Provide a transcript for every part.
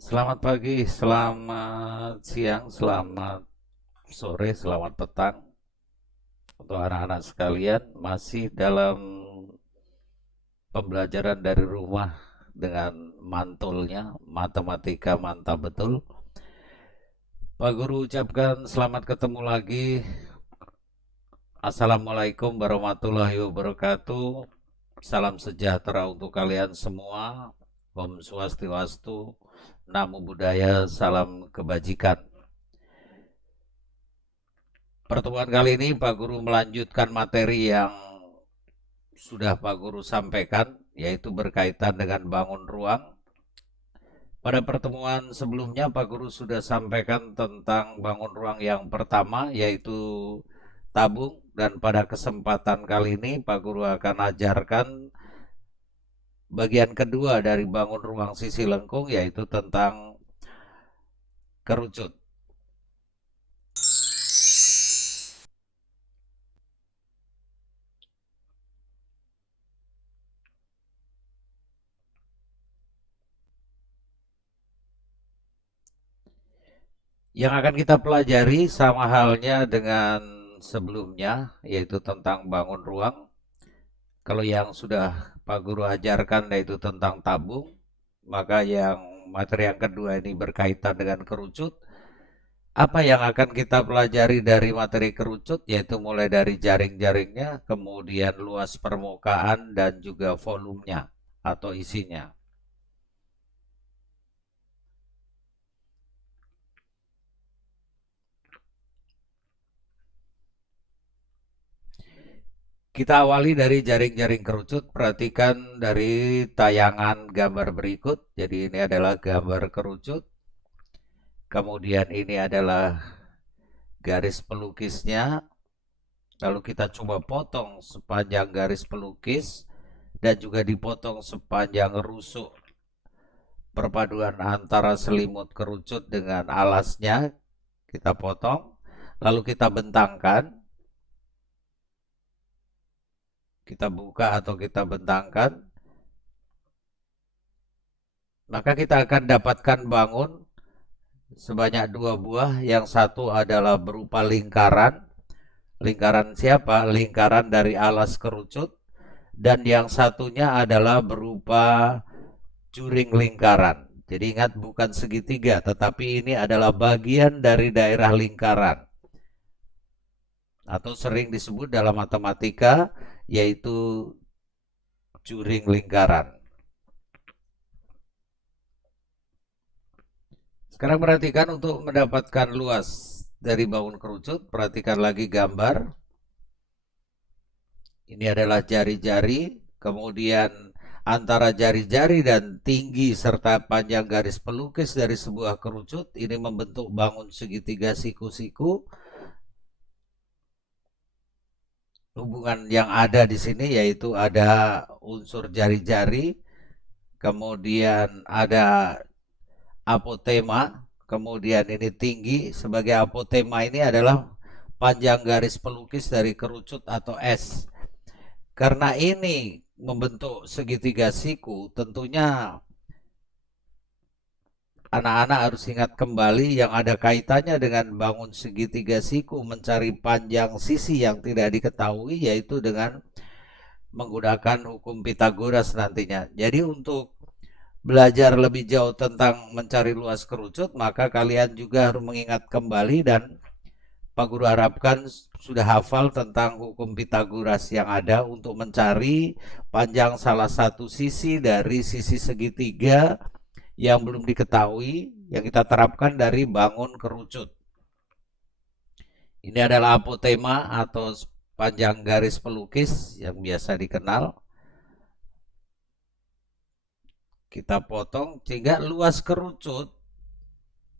Selamat pagi, selamat siang, selamat sore, selamat petang untuk anak-anak sekalian. Masih dalam pembelajaran dari rumah dengan mantulnya matematika mantap betul. Pak Guru ucapkan selamat ketemu lagi. Assalamualaikum warahmatullahi wabarakatuh. Salam sejahtera untuk kalian semua. Om Swastiwastu, Namo Buddhaya, salam kebajikan. Pertemuan kali ini Pak Guru melanjutkan materi yang sudah Pak Guru sampaikan, yaitu berkaitan dengan bangun ruang. Pada pertemuan sebelumnya Pak Guru sudah sampaikan tentang bangun ruang yang pertama, yaitu tabung. Dan pada kesempatan kali ini Pak Guru akan ajarkan bagian kedua dari bangun ruang sisi lengkung, yaitu tentang kerucut. Yang akan kita pelajari sama halnya dengan sebelumnya, yaitu tentang bangun ruang. Kalau yang sudah Pak Guru ajarkan yaitu tentang tabung, maka yang materi yang kedua ini berkaitan dengan kerucut. Apa yang akan kita pelajari dari materi kerucut, yaitu mulai dari jaring-jaringnya, kemudian luas permukaan dan juga volumenya atau isinya. Kita awali dari jaring-jaring kerucut. Perhatikan dari tayangan gambar berikut. Jadi ini adalah gambar kerucut. Kemudian ini adalah garis pelukisnya. Lalu kita coba potong sepanjang garis pelukis dan juga dipotong sepanjang rusuk perpaduan antara selimut kerucut dengan alasnya. Kita potong, lalu kita bentangkan. Kita buka atau kita bentangkan. Maka kita akan dapatkan bangun sebanyak dua buah. Yang satu adalah berupa lingkaran. Lingkaran siapa? Lingkaran dari alas kerucut. Dan yang satunya adalah berupa juring lingkaran. Jadi ingat, bukan segitiga, tetapi ini adalah bagian dari daerah lingkaran. Atau sering disebut dalam matematika yaitu juring lingkaran. Sekarang perhatikan untuk mendapatkan luas dari bangun kerucut. Perhatikan lagi gambar. Ini adalah jari-jari, kemudian antara jari-jari dan tinggi serta panjang garis pelukis dari sebuah kerucut ini membentuk bangun segitiga siku-siku. Hubungan yang ada di sini yaitu ada unsur jari-jari, kemudian ada apotema, kemudian ini tinggi. Sebagai apotema ini adalah panjang garis pelukis dari kerucut atau S. Karena ini membentuk segitiga siku, tentunya anak-anak harus ingat kembali yang ada kaitannya dengan bangun segitiga siku, mencari panjang sisi yang tidak diketahui, yaitu dengan menggunakan hukum Pitagoras nantinya. Jadi untuk belajar lebih jauh tentang mencari luas kerucut, maka kalian juga harus mengingat kembali, dan Pak Guru harapkan sudah hafal tentang hukum Pitagoras yang ada untuk mencari panjang salah satu sisi dari sisi segitiga yang belum diketahui, yang kita terapkan dari bangun kerucut. Ini adalah apotema atau panjang garis pelukis yang biasa dikenal. Kita potong sehingga luas kerucut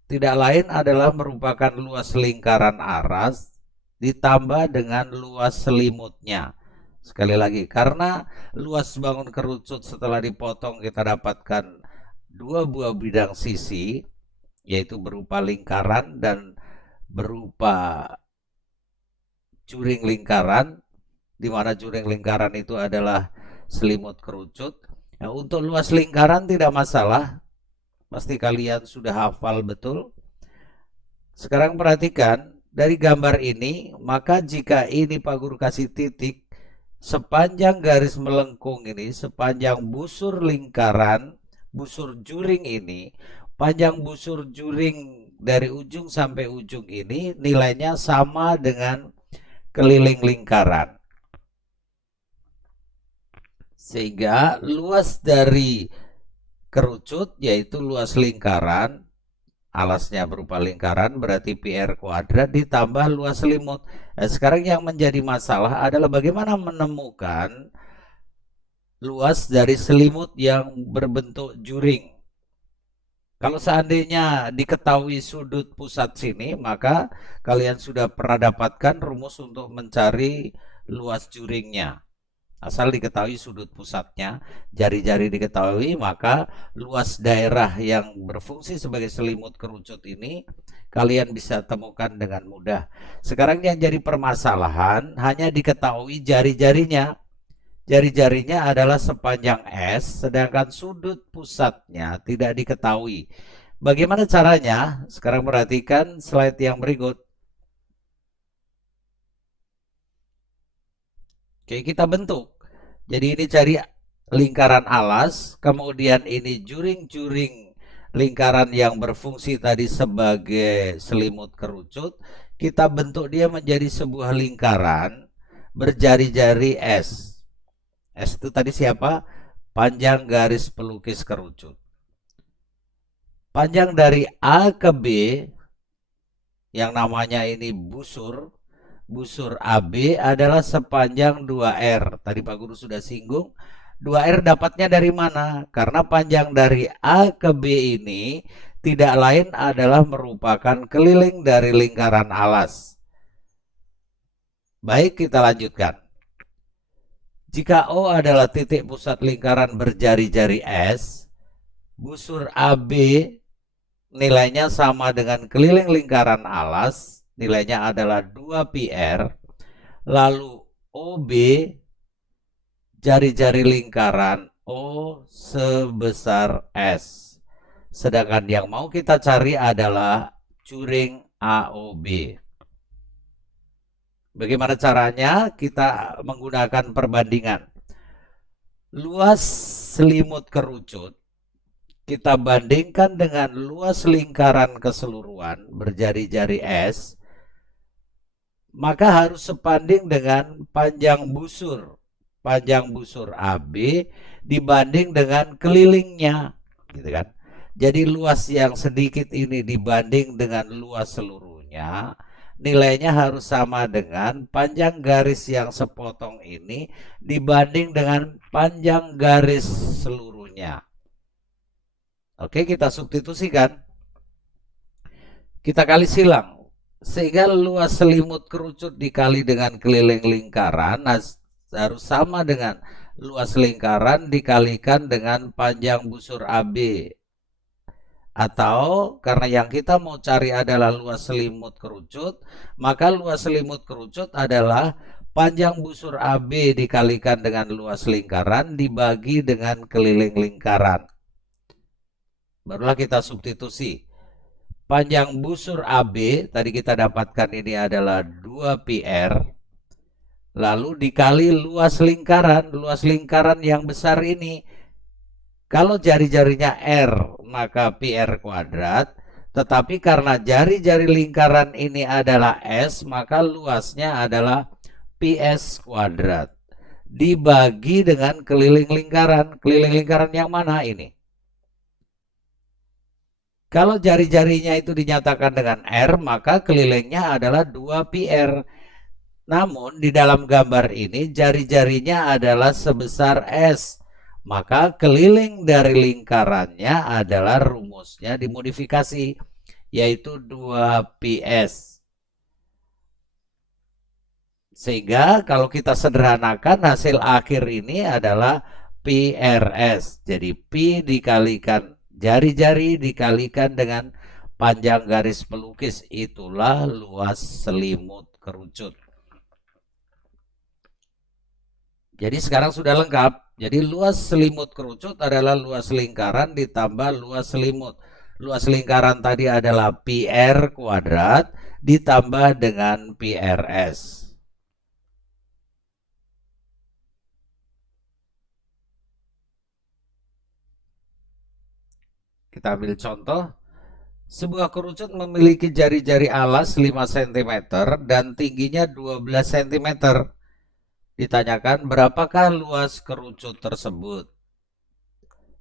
tidak lain adalah merupakan luas lingkaran aras ditambah dengan luas selimutnya. Sekali lagi, karena luas bangun kerucut setelah dipotong kita dapatkan dua buah bidang sisi, yaitu berupa lingkaran dan berupa juring lingkaran, di mana juring lingkaran itu adalah selimut kerucut. Nah, untuk luas lingkaran tidak masalah, Pasti kalian sudah hafal betul. Sekarang perhatikan dari gambar ini, maka jika ini Pak Guru kasih titik, sepanjang garis melengkung ini, sepanjang busur lingkaran, busur juring ini, panjang busur juring dari ujung sampai ujung ini nilainya sama dengan keliling lingkaran. Sehingga luas dari kerucut yaitu luas lingkaran, alasnya berupa lingkaran berarti PR kuadrat ditambah luas selimut. Nah, sekarang yang menjadi masalah adalah bagaimana menemukan luas dari selimut yang berbentuk juring. Kalau seandainya diketahui sudut pusat sini, maka kalian sudah pernah dapatkan rumus untuk mencari luas juringnya. Asal diketahui sudut pusatnya, jari-jari diketahui, maka luas daerah yang berfungsi sebagai selimut kerucut ini kalian bisa temukan dengan mudah. Sekarang yang jadi permasalahan hanya diketahui jari-jarinya. Jari-jarinya adalah sepanjang S, sedangkan sudut pusatnya tidak diketahui. Bagaimana caranya? Sekarang perhatikan slide yang berikut. Oke, kita bentuk. Jadi ini cari lingkaran alas, kemudian ini juring-juring lingkaran yang berfungsi tadi sebagai selimut kerucut. Kita bentuk dia menjadi sebuah lingkaran berjari-jari S. S itu tadi siapa? Panjang garis pelukis kerucut. Panjang dari A ke B, yang namanya ini busur, busur AB adalah sepanjang 2R. Tadi Pak Guru sudah singgung, 2R dapatnya dari mana? Karena panjang dari A ke B ini tidak lain adalah merupakan keliling dari lingkaran alas. Baik, kita lanjutkan. Jika O adalah titik pusat lingkaran berjari-jari S, busur AB nilainya sama dengan keliling lingkaran alas, nilainya adalah 2πr, lalu OB jari-jari lingkaran O sebesar S. Sedangkan yang mau kita cari adalah juring AOB. Bagaimana caranya? Kita menggunakan perbandingan. Luas selimut kerucut kita bandingkan dengan luas lingkaran keseluruhan berjari-jari S, maka harus sebanding dengan panjang busur AB dibanding dengan kelilingnya, gitu kan. Jadi luas yang sedikit ini dibanding dengan luas seluruhnya, nilainya harus sama dengan panjang garis yang sepotong ini dibanding dengan panjang garis seluruhnya. Oke, kita substitusikan. Kita kali silang. Sehingga luas selimut kerucut dikali dengan keliling lingkaran harus sama dengan luas lingkaran dikalikan dengan panjang busur AB. Atau karena yang kita mau cari adalah luas selimut kerucut, maka luas selimut kerucut adalah panjang busur AB dikalikan dengan luas lingkaran dibagi dengan keliling lingkaran. Barulah kita substitusi. Panjang busur AB tadi kita dapatkan ini adalah 2πr, lalu dikali luas lingkaran yang besar ini. Kalau jari-jarinya R, maka PR kuadrat. Tetapi karena jari-jari lingkaran ini adalah S, maka luasnya adalah PS kuadrat. Dibagi dengan keliling lingkaran. Keliling lingkaran yang mana ini? Kalau jari-jarinya itu dinyatakan dengan R, maka kelilingnya adalah 2πr. Namun di dalam gambar ini jari-jarinya adalah sebesar S. Maka keliling dari lingkarannya adalah rumusnya dimodifikasi, yaitu 2πs. Sehingga kalau kita sederhanakan hasil akhir ini adalah PRS. Jadi P dikalikan jari-jari dikalikan dengan panjang garis pelukis, itulah luas selimut kerucut. Jadi sekarang sudah lengkap. Jadi luas selimut kerucut adalah luas lingkaran ditambah luas selimut. Luas lingkaran tadi adalah pi r kuadrat ditambah dengan pi rs. Kita ambil contoh. Sebuah kerucut memiliki jari-jari alas 5 cm dan tingginya 12 cm. Ditanyakan berapakah luas kerucut tersebut.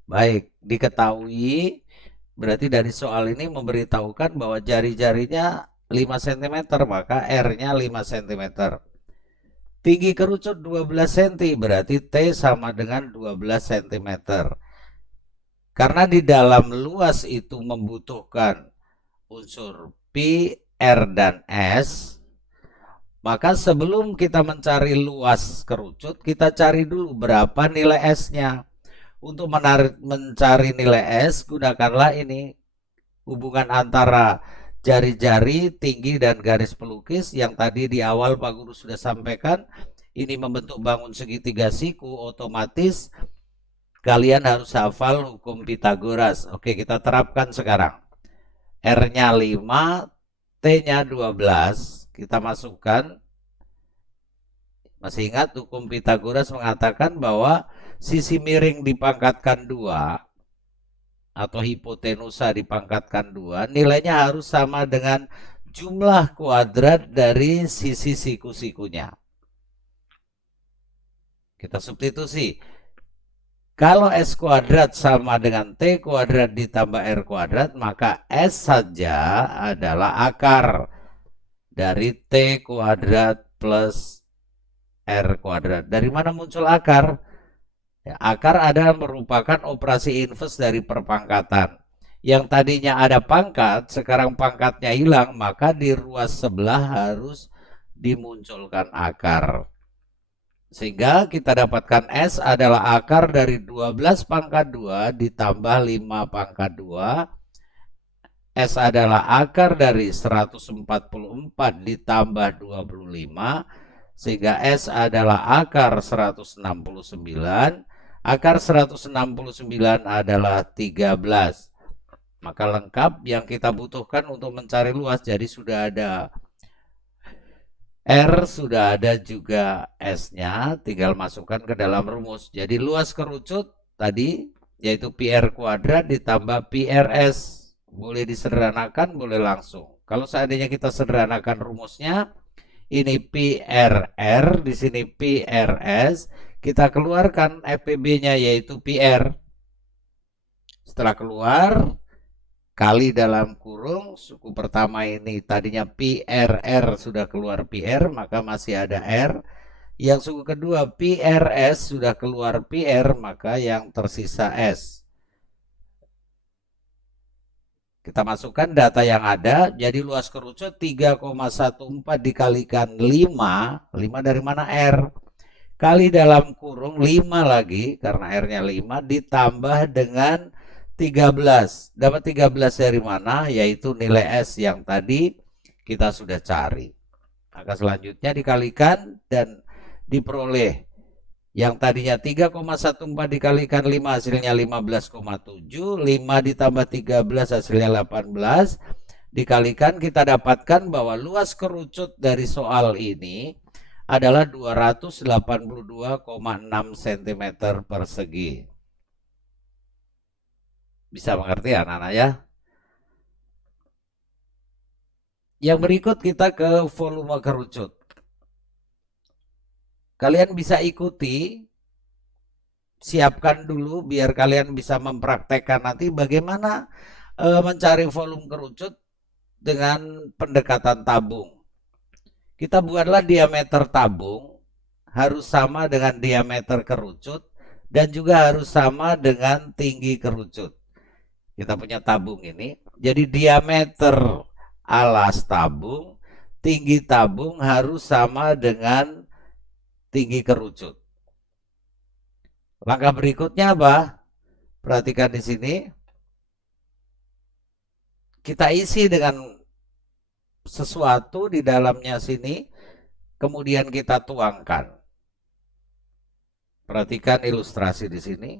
Baik, diketahui berarti dari soal ini memberitahukan bahwa jari-jarinya 5 cm, maka R-nya 5 cm. Tinggi kerucut 12 cm, berarti T sama dengan 12 cm. Karena di dalam luas itu membutuhkan unsur P, R, dan S, maka sebelum kita mencari luas kerucut, kita cari dulu berapa nilai S-nya. Untuk mencari nilai S, gunakanlah ini hubungan antara jari-jari, tinggi, dan garis pelukis yang tadi di awal Pak Guru sudah sampaikan. Ini membentuk bangun segitiga siku, otomatis kalian harus hafal hukum Pitagoras. Oke, kita terapkan sekarang. R-nya 5, T-nya 12. Kita masukkan. Masih ingat hukum Pitagoras mengatakan bahwa sisi miring dipangkatkan 2 atau hipotenusa dipangkatkan 2, nilainya harus sama dengan jumlah kuadrat dari sisi siku-sikunya. Kita substitusi. Kalau S kuadrat sama dengan T kuadrat ditambah R kuadrat, maka S saja adalah akar dari T kuadrat plus R kuadrat. Dari mana muncul akar? Ya, akar adalah merupakan operasi inverse dari perpangkatan. Yang tadinya ada pangkat, sekarang pangkatnya hilang, maka di ruas sebelah harus dimunculkan akar. Sehingga kita dapatkan S adalah akar dari 12 pangkat 2 ditambah 5 pangkat 2. S adalah akar dari 144 ditambah 25. Sehingga S adalah akar 169. Akar 169 adalah 13. Maka lengkap yang kita butuhkan untuk mencari luas. Jadi sudah ada R, sudah ada juga S-nya, tinggal masukkan ke dalam rumus. Jadi luas kerucut tadi yaitu PR kuadrat ditambah PRS. Boleh disederhanakan, boleh langsung. Kalau seandainya kita sederhanakan rumusnya, ini PRR, di sini PRS, kita keluarkan FPB-nya yaitu PR. Setelah keluar, kali dalam kurung, suku pertama ini tadinya PRR sudah keluar PR, maka masih ada R. Yang suku kedua PRS sudah keluar PR, maka yang tersisa S. Kita masukkan data yang ada, jadi luas kerucut 3,14 dikalikan 5. 5 dari mana R? Kali dalam kurung 5 lagi, karena R-nya 5, ditambah dengan 13. Dapat 13 dari mana? Yaitu nilai S yang tadi kita sudah cari. Maka selanjutnya dikalikan dan diperoleh. Yang tadinya 3,14 dikalikan 5 hasilnya 15,7. 5 ditambah 13 hasilnya 18. Dikalikan kita dapatkan bahwa luas kerucut dari soal ini adalah 282,6 cm persegi. Bisa mengerti anak-anak ya? Yang berikut kita ke volume kerucut. Kalian bisa ikuti, siapkan dulu biar kalian bisa mempraktekkan nanti bagaimana mencari volume kerucut dengan pendekatan tabung. Kita buatlah diameter tabung harus sama dengan diameter kerucut dan juga harus sama dengan tinggi kerucut. Kita punya tabung ini, jadi diameter alas tabung, tinggi tabung harus sama dengan tinggi kerucut. Langkah berikutnya apa? Perhatikan di sini. Kita isi dengan sesuatu di dalamnya sini, kemudian kita tuangkan. Perhatikan ilustrasi di sini.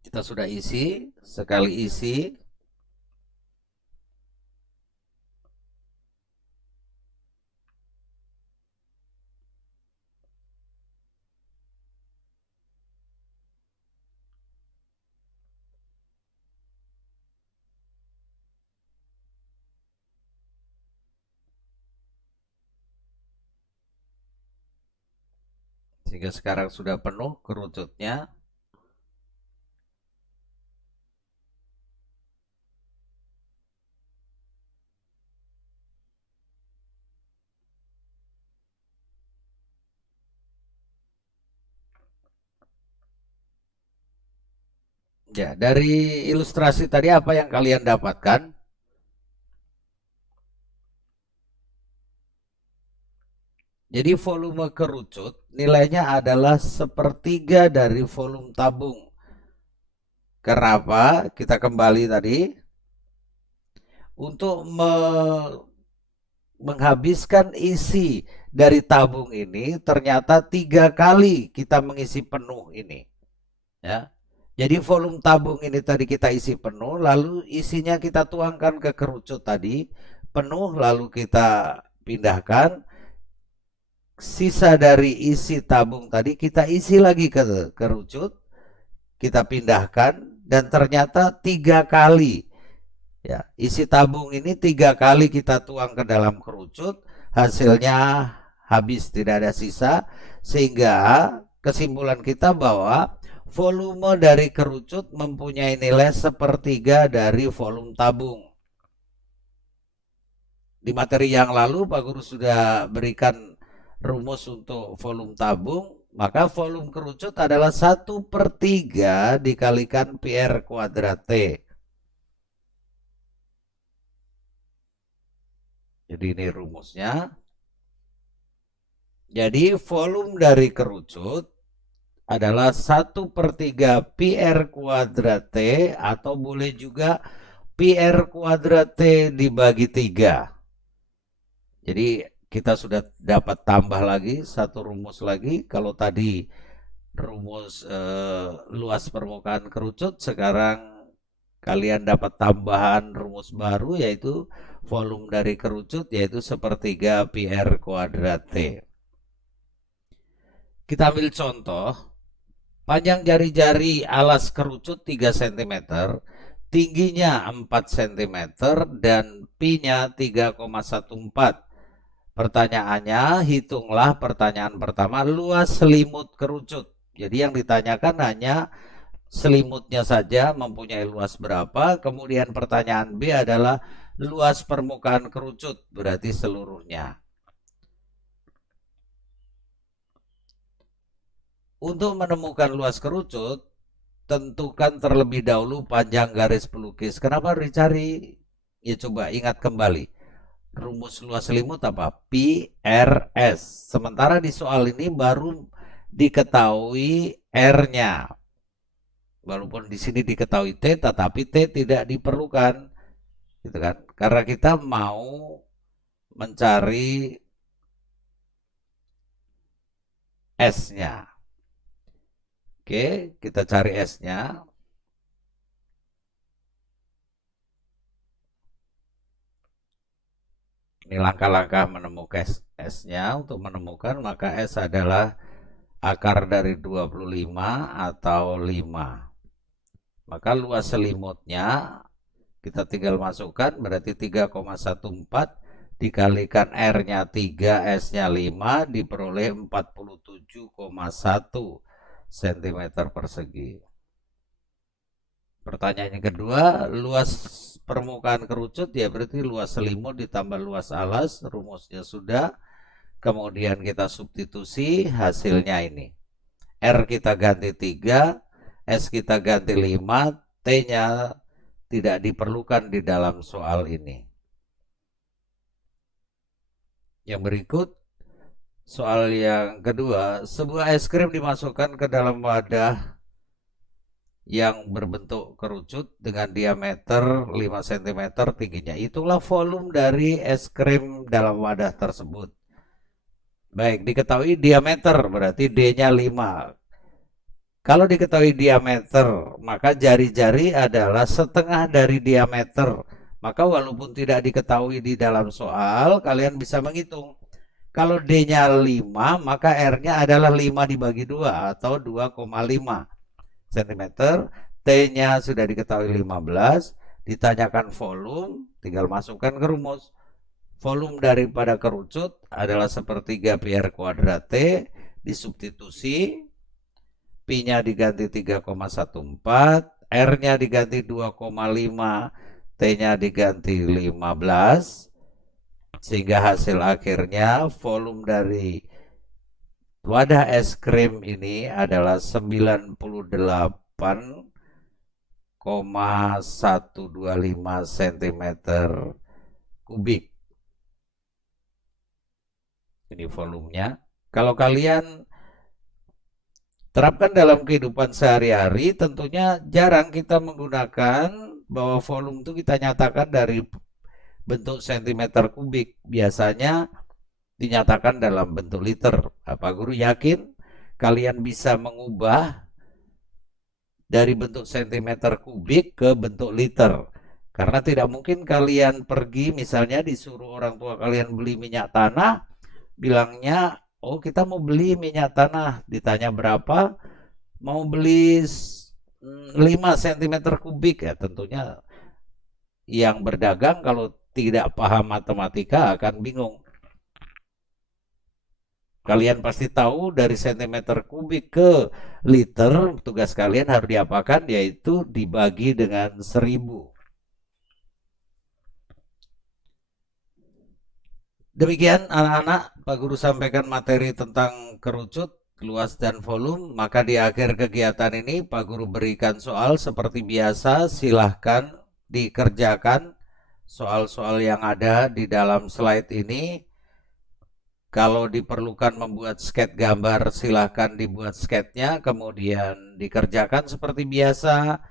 Kita sudah isi, sekali isi, sehingga sekarang sudah penuh kerucutnya. Ya, dari ilustrasi tadi apa yang kalian dapatkan? Jadi volume kerucut nilainya adalah sepertiga dari volume tabung. Kenapa? Kita kembali tadi. Untuk menghabiskan isi dari tabung ini ternyata 3 kali kita mengisi penuh ini. Ya. Jadi volume tabung ini tadi kita isi penuh, lalu isinya kita tuangkan ke kerucut tadi, penuh lalu kita pindahkan. Sisa dari isi tabung tadi kita isi lagi ke kerucut, kita pindahkan, dan ternyata 3 kali. Ya, isi tabung ini 3 kali kita tuang ke dalam kerucut, hasilnya habis, tidak ada sisa, sehingga kesimpulan kita bahwa volume dari kerucut mempunyai nilai sepertiga dari volume tabung. Di materi yang lalu Pak Guru sudah berikan rumus untuk volume tabung, maka volume kerucut adalah 1/3 dikalikan PR kuadrat T. Jadi ini rumusnya. Jadi volume dari kerucut adalah 1/3 PR kuadrat T, atau boleh juga PR kuadrat T dibagi 3. Jadi kita sudah dapat tambah lagi satu rumus lagi. Kalau tadi rumus luas permukaan kerucut, sekarang kalian dapat tambahan rumus baru, yaitu volume dari kerucut, yaitu sepertiga PR kuadrat T. Kita ambil contoh. Panjang jari-jari alas kerucut 3 cm, tingginya 4 cm, dan pi-nya 3,14. Pertanyaannya, hitunglah pertanyaan pertama, luas selimut kerucut. Jadi yang ditanyakan hanya selimutnya saja mempunyai luas berapa. Kemudian pertanyaan B adalah luas permukaan kerucut, berarti seluruhnya. Untuk menemukan luas kerucut, tentukan terlebih dahulu panjang garis pelukis. Kenapa harus dicari? Ya coba ingat kembali. Rumus luas selimut apa? Pi R S. Sementara di soal ini baru diketahui R-nya. Walaupun di sini diketahui T, tetapi T tidak diperlukan. Gitu kan? Karena kita mau mencari S-nya. Oke, kita cari S-nya. Ini langkah-langkah menemukan S-nya. Untuk menemukan, maka S adalah akar dari 25 atau 5. Maka luas selimutnya kita tinggal masukkan, berarti 3,14 dikalikan R-nya 3, S-nya 5, diperoleh 47,1 cm persegi. Pertanyaan yang kedua, luas permukaan kerucut, ya berarti luas selimut ditambah luas alas, rumusnya sudah. Kemudian kita substitusi, hasilnya ini. R kita ganti 3, S kita ganti 5, T-nya tidak diperlukan di dalam soal ini. Yang berikut, Soal yang kedua, sebuah es krim dimasukkan ke dalam wadah yang berbentuk kerucut dengan diameter 5 cm tingginya. Itulah volume dari es krim dalam wadah tersebut. Baik, diketahui diameter berarti D-nya 5. Kalau diketahui diameter, maka jari-jari adalah setengah dari diameter. Maka walaupun tidak diketahui di dalam soal, kalian bisa menghitung. Kalau D-nya 5, maka R-nya adalah 5 dibagi 2 atau 2,5 cm. T-nya sudah diketahui 15, ditanyakan volume, tinggal masukkan ke rumus. Volume daripada kerucut adalah sepertiga pi R kuadrat T, disubstitusi, Pi-nya diganti 3,14, R-nya diganti 2,5, T-nya diganti 15, sehingga hasil akhirnya volume dari wadah es krim ini adalah 98,125 cm kubik. Ini volumenya. Kalau kalian terapkan dalam kehidupan sehari-hari, tentunya jarang kita menggunakan bahwa volume itu kita nyatakan dari bentuk centimeter kubik. Biasanya dinyatakan dalam bentuk liter. Pak Guru yakin kalian bisa mengubah dari bentuk centimeter kubik ke bentuk liter. Karena tidak mungkin kalian pergi misalnya disuruh orang tua kalian beli minyak tanah, bilangnya, oh kita mau beli minyak tanah, ditanya berapa, mau beli 5 cm kubik, ya tentunya yang berdagang kalau tidak paham matematika akan bingung. Kalian pasti tahu dari centimeter kubik ke liter, tugas kalian harus diapakan, yaitu dibagi dengan 1000. Demikian anak-anak, Pak Guru sampaikan materi tentang kerucut, luas dan volume. Maka di akhir kegiatan ini Pak Guru berikan soal seperti biasa. Silahkan dikerjakan soal-soal yang ada di dalam slide ini. Kalau diperlukan membuat sketch gambar, silahkan dibuat sketchnya, kemudian dikerjakan seperti biasa,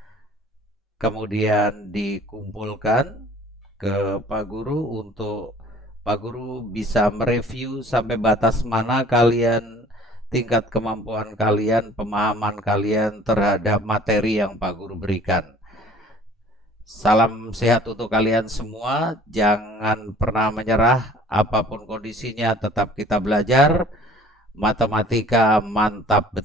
kemudian dikumpulkan ke Pak Guru untuk Pak Guru bisa mereview sampai batas mana kalian, tingkat kemampuan kalian, pemahaman kalian terhadap materi yang Pak Guru berikan. Salam sehat untuk kalian semua, jangan pernah menyerah, apapun kondisinya tetap kita belajar. Matematika mantap betul.